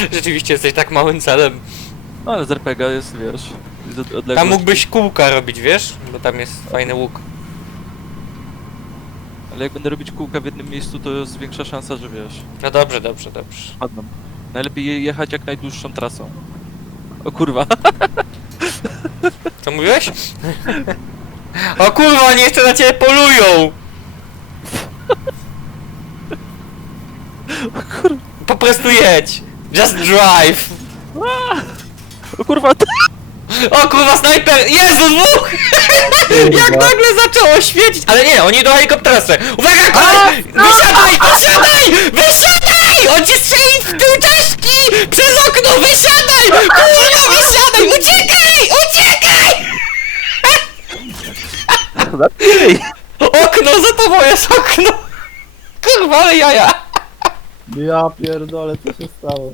Rzeczywiście jesteś tak małym celem. No ale z RPG jest, wiesz, jest od- odległość. Tam mógłbyś kółka robić, wiesz? Bo tam jest fajny łuk. Ale jak będę robić kółka w jednym miejscu, to jest większa szansa, że wiesz, No dobrze, dobrze, dobrze. padną. Najlepiej je- jechać jak najdłuższą trasą. O kurwa. Co mówiłeś? O kurwa, oni jeszcze na ciebie polują! Po prostu jedź! Just drive! O kurwa. O kurwa, snajper! Jezu, dwóch! Jak nagle zaczęło świecić! Ale nie, oni do helikoptera sobie. Uwaga, kolej! Wysiadaj! Wysiadaj! Wysiadaj! On ci strzeli w tył czaszki! Przez okno! Wysiadaj! Kurwa, wysiadaj! Uciekaj! Uciekaj! Okno, za tobą jest okno! Kurwa, ale jaja! Ja pierdolę, co się stało?